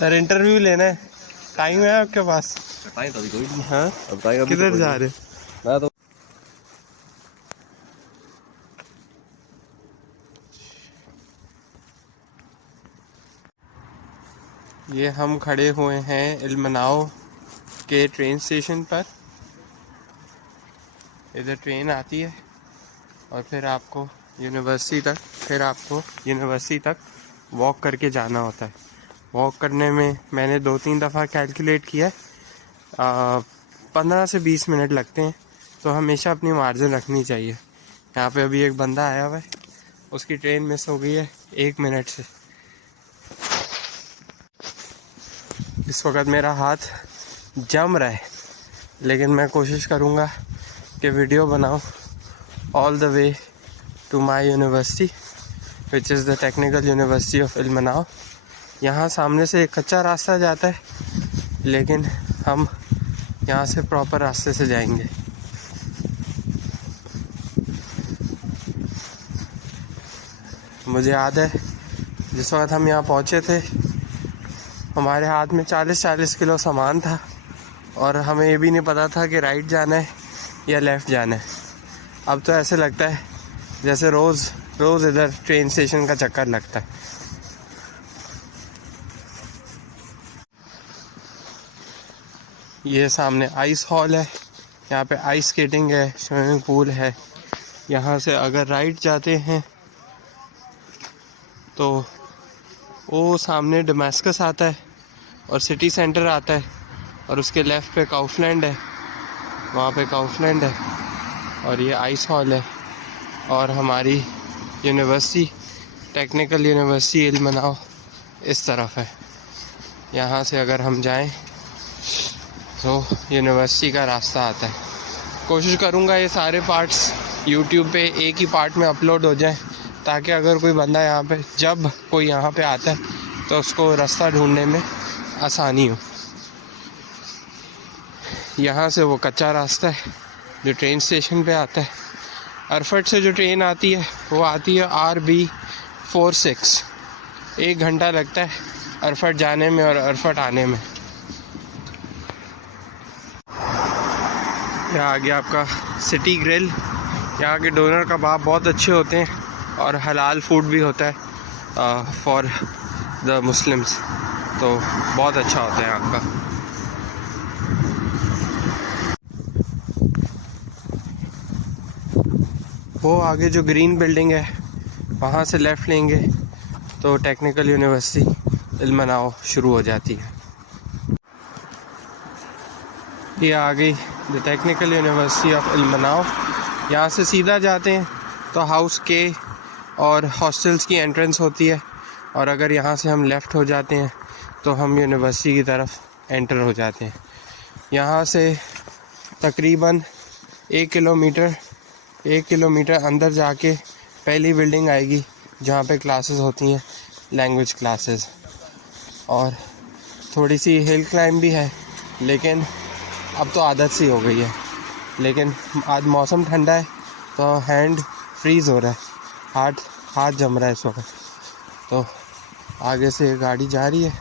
Sir interview लेना है, time है आपके पास? टाइम तो अभी कोई नहीं। हाँ, अब टाइम अभी किधर तो जा रहे? मैं तो ये हम खड़े हुए हैं इल्मनाओ के ट्रेन स्टेशन पर। इधर ट्रेन आती है और फिर आपको यूनिवर्सिटी तक वॉक करके जाना होता है। वॉक करने में मैंने 2-3 दफ़ा कैलकुलेट किया है, 15 से 20 मिनट लगते हैं। तो हमेशा अपनी मार्जिन रखनी चाहिए। यहाँ पे अभी एक बंदा आया हुआ है, उसकी ट्रेन मिस हो गई है 1 मिनट से। इस वक्त मेरा हाथ जम रहा है, लेकिन मैं कोशिश करूँगा कि वीडियो बनाऊँ all the way to my university which is the technical university of Ilmenau. यहाँ सामने से एक कच्चा रास्ता जाता है, लेकिन हम यहाँ से प्रॉपर रास्ते से जाएंगे। मुझे याद है जिस वक्त हम यहाँ पहुँचे थे, हमारे हाथ में 40-40 किलो सामान था और हमें ये भी नहीं पता था कि राइट जाना है या लेफ़्ट जाना है। अब तो ऐसे लगता है जैसे रोज़ इधर ट्रेन स्टेशन का चक्कर लगता है। ये सामने आइस हॉल है, यहाँ पे आइस स्केटिंग है, स्विमिंग पूल है। यहाँ से अगर राइट जाते हैं तो वो सामने डमास्कस आता है और सिटी सेंटर आता है, और उसके लेफ़्ट पे काउफलैंड है, वहाँ पे काउफलैंड है और ये आइस हॉल है। और हमारी यूनिवर्सिटी टेक्निकल यूनिवर्सिटी इल्मनाओ इस तरफ है। यहाँ से अगर हम जाएं तो यूनिवर्सिटी का रास्ता आता है। कोशिश करूँगा ये सारे पार्ट्स यूट्यूब पे एक ही पार्ट में अपलोड हो जाएं, ताकि अगर कोई बंदा जब कोई यहाँ पे आता है तो उसको रास्ता ढूंढने में आसानी हो। यहाँ से वो कच्चा रास्ता है जो ट्रेन स्टेशन पे आता है। अरफट से जो ट्रेन आती है वो आती है RB46। 1 घंटा लगता है अरफट जाने में और अरफट आने में। यहाँ आगे आपका सिटी ग्रिल। यहाँ के डोनर कबाब बहुत अच्छे होते हैं और हलाल फूड भी होता है फॉर द मुस्लिम्स, तो बहुत अच्छा होता है यहाँ का। वो आगे जो ग्रीन बिल्डिंग है वहाँ से लेफ़्ट लेंगे तो टेक्निकल यूनिवर्सिटी इल्मनाओ शुरू हो जाती है। ये आ गई the technical university of Ilmenau. यहाँ से सीधा जाते हैं तो हाउस के और हॉस्टल्स की एंट्रेंस होती है, और अगर यहाँ से हम लेफ़्ट हो जाते हैं तो हम यूनिवर्सिटी की तरफ एंटर हो जाते हैं। यहाँ से तकरीबन 1 किलोमीटर अंदर जाके पहली बिल्डिंग आएगी जहाँ पे क्लासेस होती हैं, लैंग्वेज क्लासेस। और थोड़ी सी हिल क्लाइंब भी है, लेकिन अब तो आदत सी हो गई है। लेकिन आज मौसम ठंडा है तो हैंड फ्रीज़ हो रहा है, हाथ जम रहा है इस वक्त। तो आगे से गाड़ी जा रही है,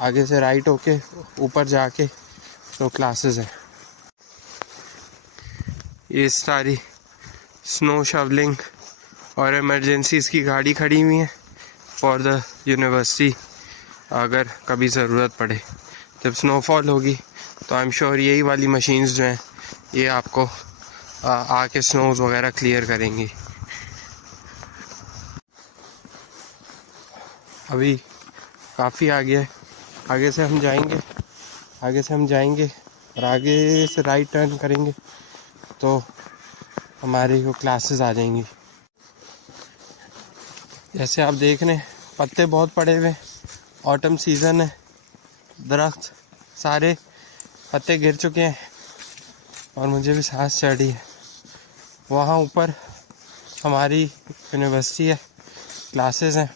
आगे से राइट होके ऊपर जाके तो क्लासेस है। ये सारी स्नो शवलिंग और इमरजेंसीज़ की गाड़ी खड़ी हुई है फॉर द यूनिवर्सिटी। अगर कभी ज़रूरत पड़े, जब स्नोफॉल होगी तो आई एम श्योर यही वाली मशीन्स जो हैं ये आपको आके स्नोज़ वगैरह क्लियर करेंगी। अभी काफ़ी आगे है, आगे से हम जाएंगे और आगे से राइट टर्न करेंगे तो हमारी वो क्लासेस आ जाएंगी। जैसे आप देख रहे हैं पत्ते बहुत पड़े हुए, ऑटम सीज़न है, दरख्त सारे पत्ते गिर चुके हैं और मुझे भी सांस चढ़ रही है। वहाँ ऊपर हमारी यूनिवर्सिटी है, क्लासेस हैं।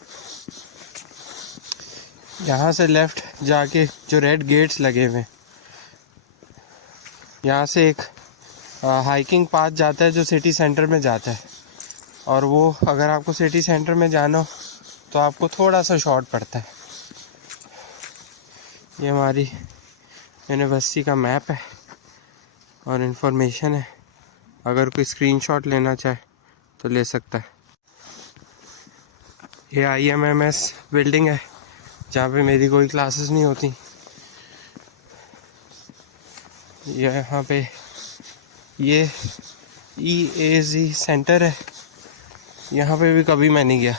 यहाँ से लेफ़्ट जाके जो रेड गेट्स लगे हुए हैं, यहाँ से एक हाइकिंग पाथ जाता है जो सिटी सेंटर में जाता है, और वो अगर आपको सिटी सेंटर में जाना हो तो आपको थोड़ा सा शॉर्ट पड़ता है। ये हमारी यूनिवर्सिटी का मैप है और इन्फॉर्मेशन है, अगर कोई स्क्रीनशॉट लेना चाहे तो ले सकता है। ये IMMS बिल्डिंग है जहाँ पे मेरी कोई क्लासेस नहीं होती। ये यहाँ पे ये EAZ सेंटर है, यहाँ पे भी कभी मैं नहीं गया।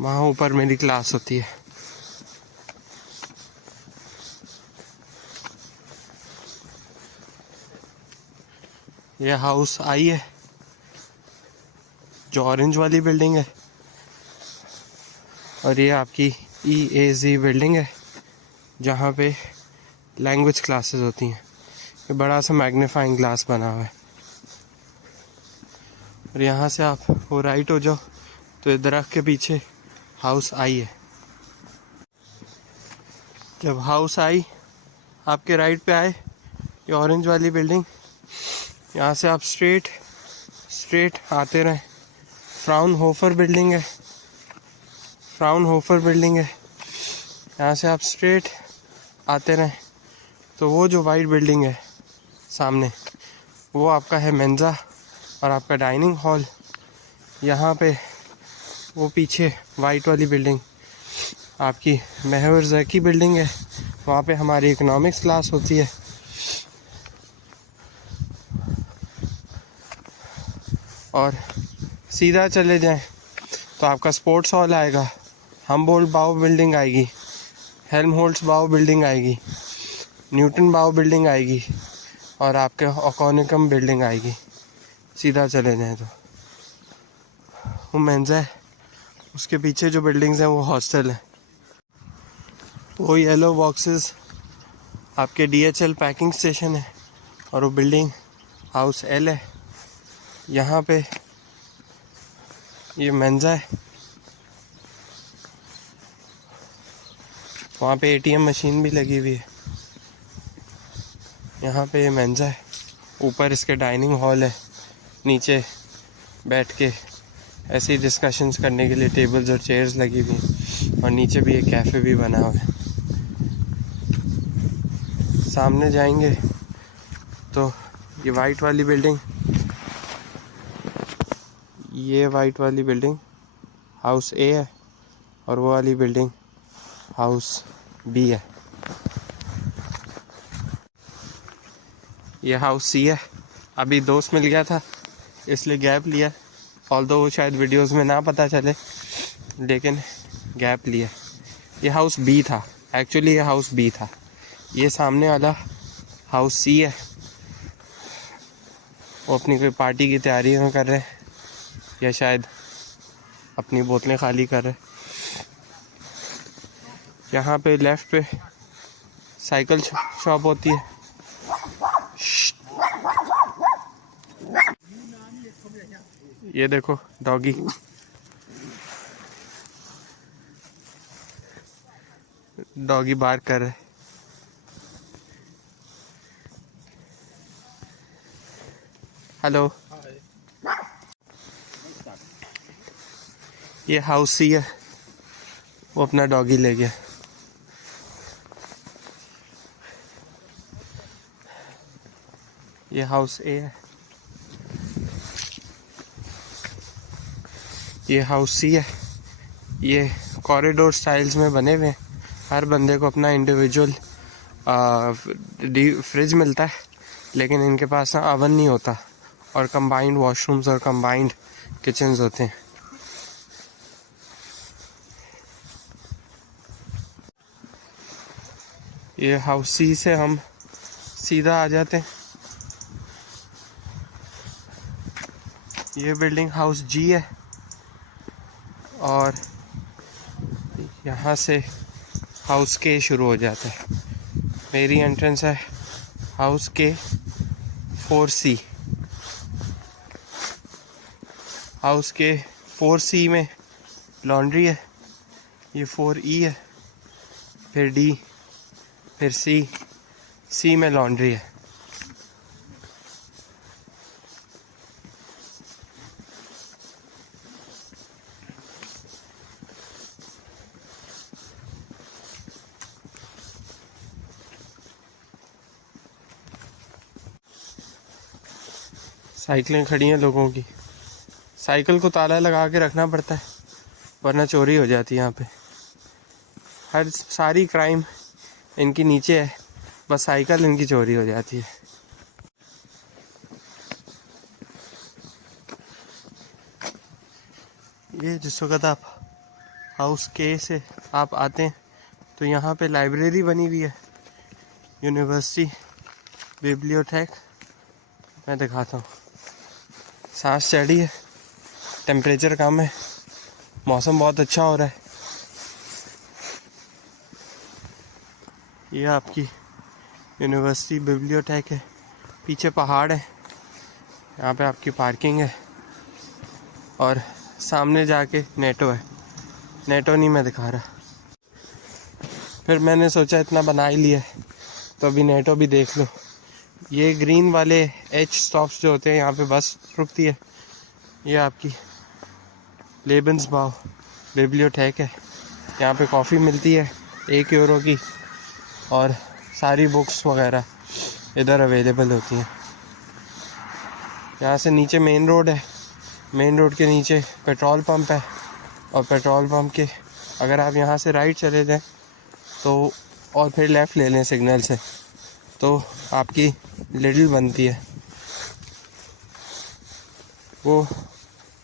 वहाँ ऊपर मेरी क्लास होती है। ये हाउस आई है जो ऑरेंज वाली बिल्डिंग है, और ये आपकी EAZ बिल्डिंग है जहाँ पे लैंग्वेज क्लासेस होती हैं। ये बड़ा सा मैग्नीफाइंग ग्लास बना हुआ है, और यहाँ से आप वो राइट हो जाओ तो ये दरख्त के पीछे हाउस आई है। जब हाउस आई आपके राइट पे आए ये ऑरेंज वाली बिल्डिंग, यहाँ से आप स्ट्रेट आते रहें। फ्राउनहोफर बिल्डिंग है, फ्राउनहोफर बिल्डिंग है, यहाँ से आप स्ट्रेट आते रहें तो वो जो वाइट बिल्डिंग है सामने वो आपका है मेंजा और आपका डाइनिंग हॉल। यहाँ पे वो पीछे वाइट वाली बिल्डिंग आपकी महवर ज़की बिल्डिंग है, वहाँ पे हमारी इकोनॉमिक्स क्लास होती है। और सीधा चले जाएं तो आपका स्पोर्ट्स हॉल आएगा, हमबोल्ट बाउ बिल्डिंग आएगी, हेल्महोल्ट्ज़ बाउ बिल्डिंग आएगी, न्यूटन बाउ बिल्डिंग आएगी और आपके ओकोनिकम बिल्डिंग आएगी। सीधा चले जाएं तो वो मेंज़ा है, उसके पीछे जो बिल्डिंग्स हैं वो हॉस्टल है। वो येलो बॉक्सेस आपके DHL पैकिंग स्टेशन है, और वो बिल्डिंग हाउस L है। यहाँ पे ये मेंज़ा है, वहाँ पे ATM मशीन भी लगी हुई है। यहाँ पे ये मेंज़ा है, ऊपर इसके डाइनिंग हॉल है, नीचे बैठ के ऐसी डिस्कशंस करने के लिए टेबल्स और चेयर्स लगी हुई हैं, और नीचे भी एक कैफ़े भी बना हुआ है। सामने जाएंगे तो ये वाइट वाली बिल्डिंग, ये वाइट वाली बिल्डिंग हाउस A है, और वो वाली बिल्डिंग हाउस B है। ये हाउस C है। अभी दोस्त मिल गया था इसलिए गैप लिया, ऑल्दो वो शायद वीडियोस में ना पता चले, लेकिन गैप लिया। ये हाउस B था, एक्चुअली ये हाउस B था। ये सामने वाला हाउस C है। वो अपनी कोई पार्टी की तैयारी में कर रहे हैं, या शायद अपनी बोतलें खाली कर रहे हैं। यहाँ पे लेफ़्ट पे साइकिल शॉप होती है। ये देखो डॉगी, डॉगी बार्क कर रहा है। हेलो, ये हाउस C है, वो अपना डॉगी ले गया। ये हाउस A है, ये हाउस C है। ये कॉरिडोर स्टाइल्स में बने हुए हैं, हर बंदे को अपना इंडिविजुअल फ्रिज मिलता है, लेकिन इनके पास ना अवन नहीं होता, और कंबाइंड वॉशरूम्स और कंबाइंड किचन्स होते हैं। ये हाउस C से हम सीधा आ जाते हैं। ये बिल्डिंग हाउस G है, और यहाँ से हाउस K शुरू हो जाता है। मेरी एंट्रेंस है house K 4C। House K 4C में लॉन्ड्री है, ये 4E है, फिर D, फिर C में लॉन्ड्री है। साइकिलें खड़ी हैं लोगों की। साइकिल को ताला लगा के रखना पड़ता है वरना चोरी हो जाती है। यहाँ पे हर सारी क्राइम इनकी नीचे है, बस साइकिल इनकी चोरी हो जाती है। ये जिस वक्त आप हाउस के से आप आते हैं तो यहाँ पे लाइब्रेरी बनी हुई है, यूनिवर्सिटी बिब्लियोथेक। मैं दिखाता हूँ। सांस चढ़ी है, टेम्परेचर कम है, मौसम बहुत अच्छा हो रहा है। ये आपकी यूनिवर्सिटी बिब्लियोथेक है, पीछे पहाड़ है, यहाँ पे आपकी पार्किंग है और सामने जाके नेटो है। नेटो नहीं मैं दिखा रहा, फिर मैंने सोचा इतना बना ही लिया है तो अभी नेटो भी देख लो। ये ग्रीन वाले एच स्टॉप्स जो होते हैं यहाँ पे बस रुकती है। ये आपकी लेबन्सबाउ बिब्लियोथेक है, यहाँ पे कॉफ़ी मिलती है 1 यूरो की और सारी बुक्स वगैरह इधर अवेलेबल होती हैं। यहाँ से नीचे मेन रोड है, मेन रोड के नीचे पेट्रोल पंप है और पेट्रोल पंप के अगर आप यहाँ से राइट चले जाएं तो और फिर लेफ़्ट ले लें सिग्नल से तो आपकी लिटिल बनती है। वो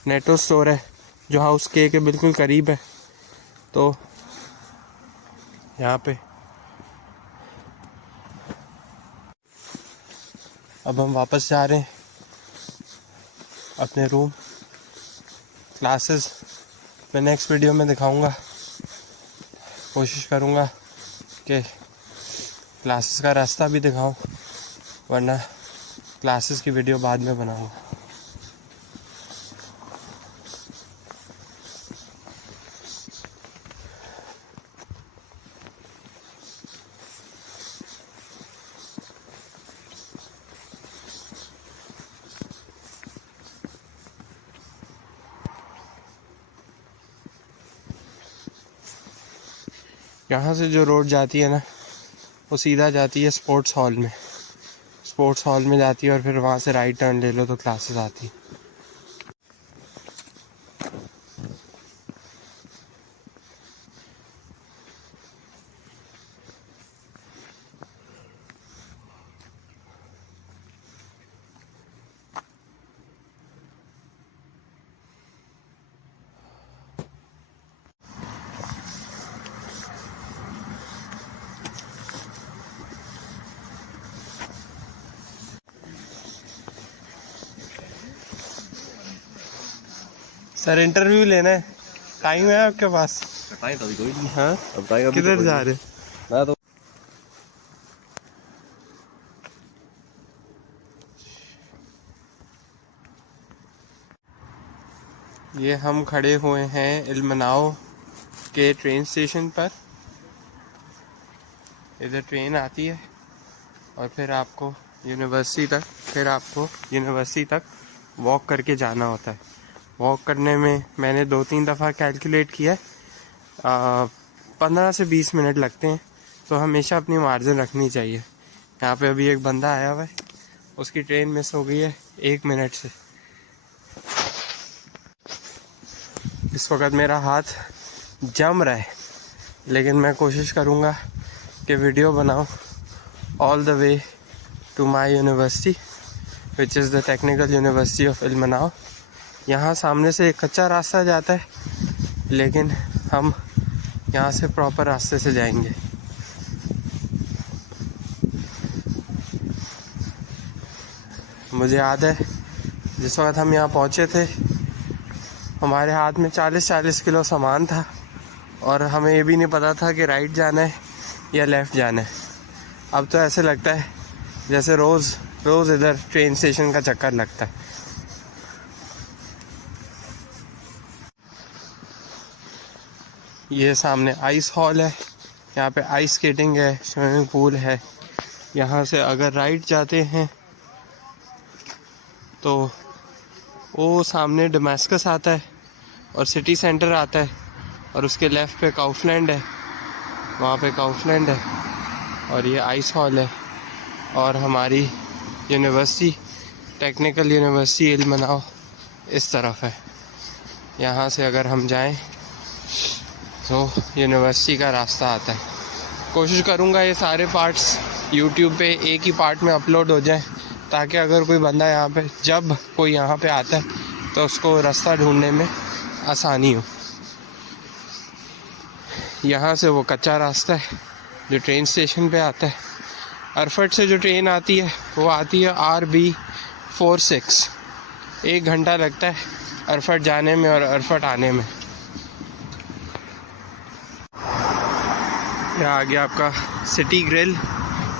नेटो स्टोर है जो हाउस के बिल्कुल करीब है। तो यहाँ पे अब हम वापस जा रहे हैं अपने रूम। क्लासेस मैं नेक्स्ट वीडियो में दिखाऊंगा, कोशिश करूंगा कि क्लासेस का रास्ता भी दिखाऊं, वरना क्लासेस की वीडियो बाद में बनाऊंगा। यहाँ से जो रोड जाती है ना वो सीधा जाती है स्पोर्ट्स हॉल में। स्पोर्ट्स हॉल में जाती है और फिर वहाँ से राइट टर्न ले लो तो क्लासेस आती है। सर इंटरव्यू लेना है, टाइम है आपके पास? टाइम तो अभी कोई नहीं। हाँ अब टाइम अभी किधर तो जा रहे? मैं तो ये हम खड़े हुए हैं इल्मनाओ के ट्रेन स्टेशन पर। इधर ट्रेन आती है और फिर आपको यूनिवर्सिटी तक वॉक करके जाना होता है। वॉक करने में मैंने 2-3 दफ़ा कैलकुलेट किया है, 15 से 20 मिनट लगते हैं। तो हमेशा अपनी मार्जिन रखनी चाहिए। यहाँ पे अभी एक बंदा आया हुआ है, उसकी ट्रेन मिस हो गई है 1 मिनट से। इस वक्त मेरा हाथ जम रहा है, लेकिन मैं कोशिश करूँगा कि वीडियो बनाऊँ all the way to my university which is the technical university of Ilmenau. यहाँ सामने से एक कच्चा रास्ता जाता है, लेकिन हम यहाँ से प्रॉपर रास्ते से जाएंगे। मुझे याद है जिस वक्त हम यहाँ पहुँचे थे हमारे हाथ में 40-40 किलो सामान था और हमें ये भी नहीं पता था कि राइट जाना है या लेफ़्ट जाना है। अब तो ऐसे लगता है जैसे रोज़ इधर ट्रेन स्टेशन का चक्कर लगता है। ये सामने आइस हॉल है, यहाँ पे आइस स्केटिंग है, स्विमिंग पूल है। यहाँ से अगर राइट जाते हैं तो वो सामने डमास्कस आता है और सिटी सेंटर आता है, और उसके लेफ़्ट पे काउफलैंड है, वहाँ पे काउफलैंड है, और ये आइस हॉल है। और हमारी यूनिवर्सिटी, टेक्निकल यूनिवर्सिटी इल्मनाव इस तरफ है। यहाँ से अगर हम जाएं तो यूनिवर्सिटी का रास्ता आता है। कोशिश करूँगा ये सारे पार्ट्स यूट्यूब पे एक ही पार्ट में अपलोड हो जाएं, ताकि अगर कोई बंदा यहाँ पे, जब कोई यहाँ पे आता है तो उसको रास्ता ढूंढने में आसानी हो। यहाँ से वो कच्चा रास्ता है जो ट्रेन स्टेशन पे आता है। अरफट से जो ट्रेन आती है वो आती है RB46। 1 घंटा लगता है अरफट जाने में और अरफट आने में। यहाँ आगे आपका सिटी ग्रिल।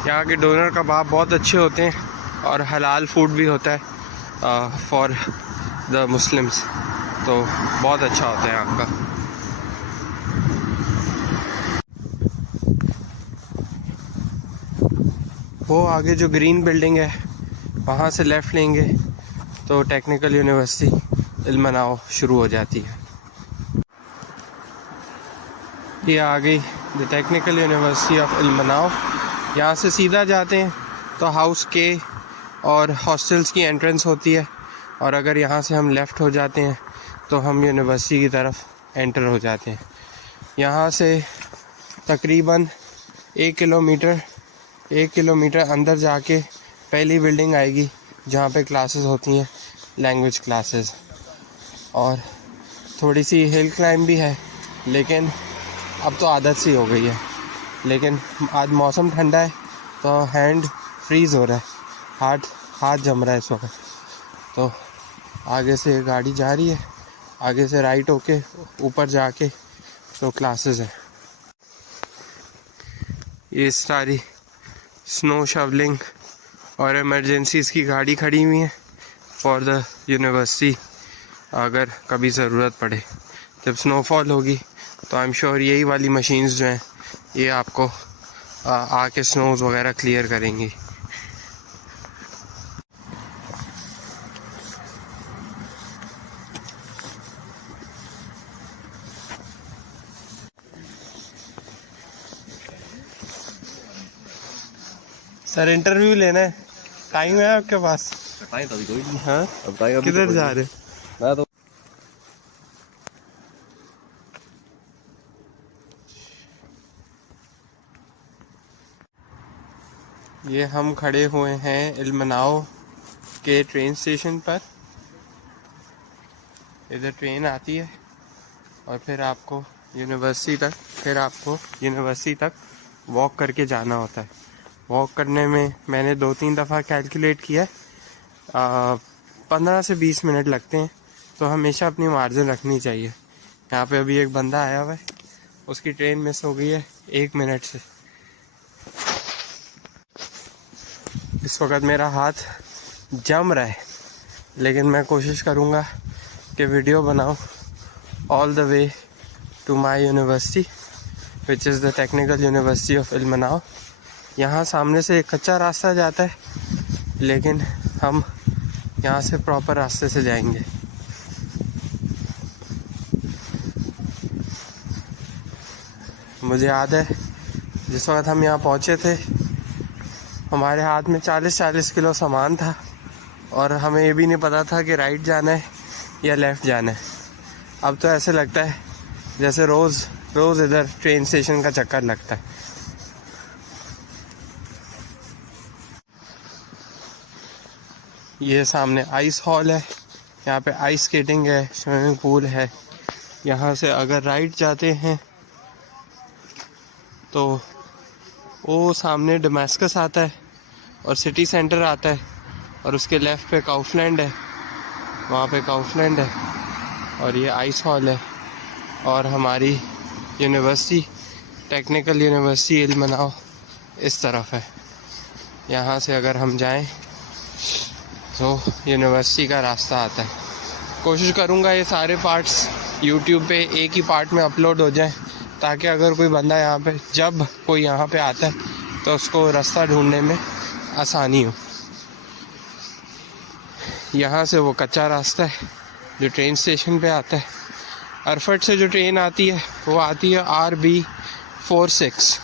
यहाँ के डोनर कबाब बहुत अच्छे होते हैं और हलाल फूड भी होता है फॉर द मुस्लिम्स, तो बहुत अच्छा होता है यहाँ का। वो आगे जो ग्रीन बिल्डिंग है वहाँ से लेफ़्ट लेंगे तो टेक्निकल यूनिवर्सिटी इल्मनाव शुरू हो जाती है। ये आ गई the technical university of Ilmenau. यहाँ से सीधा जाते हैं तो हाउस के और हॉस्टल्स की एंट्रेंस होती है, और अगर यहाँ से हम लेफ़्ट हो जाते हैं तो हम यूनिवर्सिटी की तरफ एंटर हो जाते हैं। यहाँ से तकरीबन 1 किलोमीटर अंदर जाके पहली बिल्डिंग आएगी जहाँ पे क्लासेस होती हैं, लैंग्वेज क्लासेस। और थोड़ी सी हिल क्लाइंब भी है, लेकिन अब तो आदत सी हो गई है। लेकिन आज मौसम ठंडा है तो हैंड फ्रीज़ हो रहा है, हाथ जम रहा है इस वक्त। तो आगे से गाड़ी जा रही है, आगे से राइट होके ऊपर जाके तो क्लासेस है। ये सारी स्नो शवलिंग और इमरजेंसीज़ की गाड़ी खड़ी हुई है फॉर द यूनिवर्सिटी। अगर कभी ज़रूरत पड़े, जब स्नोफॉल होगी तो आई एम श्योर यही वाली मशीन्स जो हैं ये आपको आके स्नोज़ वगैरह क्लियर करेंगी। सर इंटरव्यू लेना है, टाइम है आपके पास? टाइम तो अभी कोई नहीं। हाँ, अब टाइम किधर जा रहे? मैं तो ये हम खड़े हुए हैं इल्मनाव के ट्रेन स्टेशन पर। इधर ट्रेन आती है और फिर आपको यूनिवर्सिटी तक वॉक करके जाना होता है। वॉक करने में मैंने 2-3 दफ़ा कैलकुलेट किया है, 15 से 20 मिनट लगते हैं। तो हमेशा अपनी मार्जिन रखनी चाहिए। यहाँ पे अभी एक बंदा आया हुआ है, उसकी ट्रेन मिस हो गई है 1 मिनट से। इस वक्त मेरा हाथ जम रहा है, लेकिन मैं कोशिश करूँगा कि वीडियो बनाऊँ all the way to my university which is the technical university of Ilmenau. यहाँ सामने से एक कच्चा रास्ता जाता है, लेकिन हम यहाँ से प्रॉपर रास्ते से जाएंगे। मुझे याद है जिस वक्त हम यहाँ पहुँचे थे, हमारे हाथ में 40-40 किलो सामान था और हमें ये भी नहीं पता था कि राइट जाना है या लेफ़्ट जाना है। अब तो ऐसे लगता है जैसे रोज़ इधर ट्रेन स्टेशन का चक्कर लगता है। ये सामने आइस हॉल है, यहाँ पे आइस स्केटिंग है, स्विमिंग पूल है। यहाँ से अगर राइट जाते हैं तो वो सामने डमास्कस आता है और सिटी सेंटर आता है, और उसके लेफ़्ट पे काउफलैंड है, वहाँ पे काउफलैंड है, और ये आइस हॉल है। और हमारी यूनिवर्सिटी, टेक्निकल यूनिवर्सिटी इल्मनाव इस तरफ है। यहाँ से अगर हम जाएं तो यूनिवर्सिटी का रास्ता आता है। कोशिश करूँगा ये सारे पार्ट्स यूट्यूब पे एक ही पार्ट में अपलोड हो जाएं, ताकि अगर कोई बंदा यहाँ पे, जब कोई यहाँ पे आता है तो उसको रास्ता ढूंढने में आसानी हो। यहाँ से वो कच्चा रास्ता है जो ट्रेन स्टेशन पे आता है। अरफट से जो ट्रेन आती है वो आती है RB46।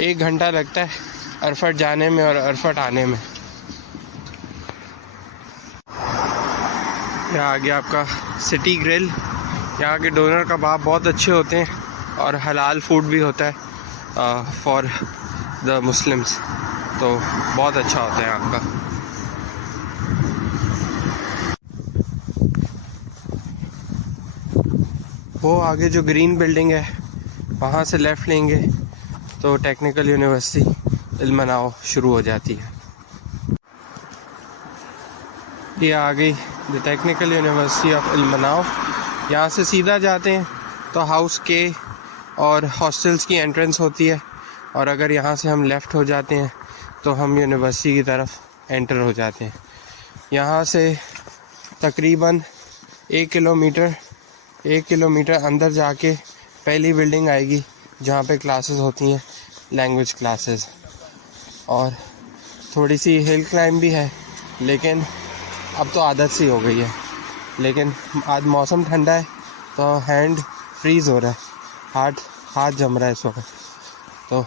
1 घंटा लगता है अरफट जाने में और अरफट आने में। यहाँ आगे आपका सिटी ग्रिल। यहाँ के डोनर कबाब बहुत अच्छे होते हैं और हलाल फूड भी होता है फॉर द मुस्लिम्स, तो बहुत अच्छा होता है यहाँ का। वो आगे जो ग्रीन बिल्डिंग है वहाँ से लेफ़्ट लेंगे तो टेक्निकल यूनिवर्सिटी इल्मनाओ शुरू हो जाती है। ये आ गई the technical university of Ilmenau. यहाँ से सीधा जाते हैं तो हाउस के और हॉस्टल्स की एंट्रेंस होती है, और अगर यहाँ से हम लेफ़्ट हो जाते हैं तो हम यूनिवर्सिटी की तरफ एंटर हो जाते हैं। यहाँ से तकरीबन 1 किलोमीटर अंदर जाके पहली बिल्डिंग आएगी जहाँ पे क्लासेस होती हैं, लैंग्वेज क्लासेस। और थोड़ी सी हिल क्लाइंब भी है, लेकिन अब तो आदत सी हो गई है। लेकिन आज मौसम ठंडा है तो हैंड फ्रीज़ हो रहा है, हाथ जम रहा है इस वक्त। तो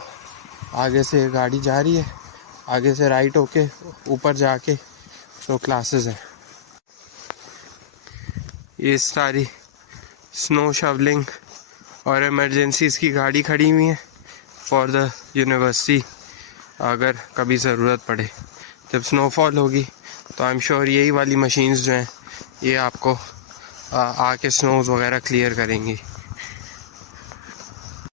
आगे से गाड़ी जा रही है, आगे से राइट होके ऊपर जाके तो क्लासेस है। ये सारी स्नो शवलिंग और इमरजेंसीज़ की गाड़ी खड़ी हुई है फॉर द यूनिवर्सिटी। अगर कभी ज़रूरत पड़े, जब स्नोफॉल होगी तो आई एम श्योर यही वाली मशीन्स जो हैं ये आपको आके स्नोज़ वगैरह क्लियर करेंगी।